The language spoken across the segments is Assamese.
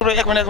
এক মিনিট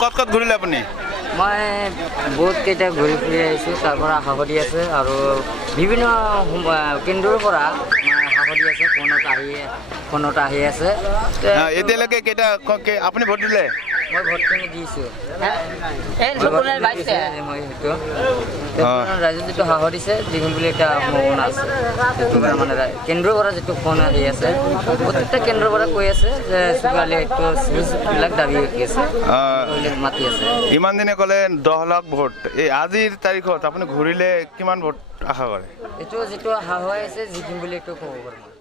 কত কত ঘূৰিলে আপুনি? মই বহুত কেইটা ঘূৰি ফুৰি আহিছোঁ। তাৰ পৰা সাহদি আছে আৰু বিভিন্ন কেন্দ্ৰৰ পৰা সাহদি আছে, ফোনত আহি আছে। এতিয়ালৈকে কেইটা আপুনি ভোট দিলে? মই ভোটখিনি দিছোঁ। ৰাইজে যিটো সাহস দিছে দিম বুলি এটা সম্ভাৱনা আছে। সেইটো মানে কেন্দ্ৰৰ পৰা যিটো ফোন আহি আছে, প্ৰত্যেকটা কেন্দ্ৰৰ পৰা কৈ আছে যে চুগাৰবিলাক দাবী উঠি আছে, মাতি আছে। ইমান দিনে ক'লে 10 লাখ ভোট, এই আজিৰ তাৰিখত আপুনি ঘূৰিলে কিমান ভোট আশা কৰে? এইটো যিটো সাহস আছে জিকিম বুলি এইটো ক'ব পাৰোঁ।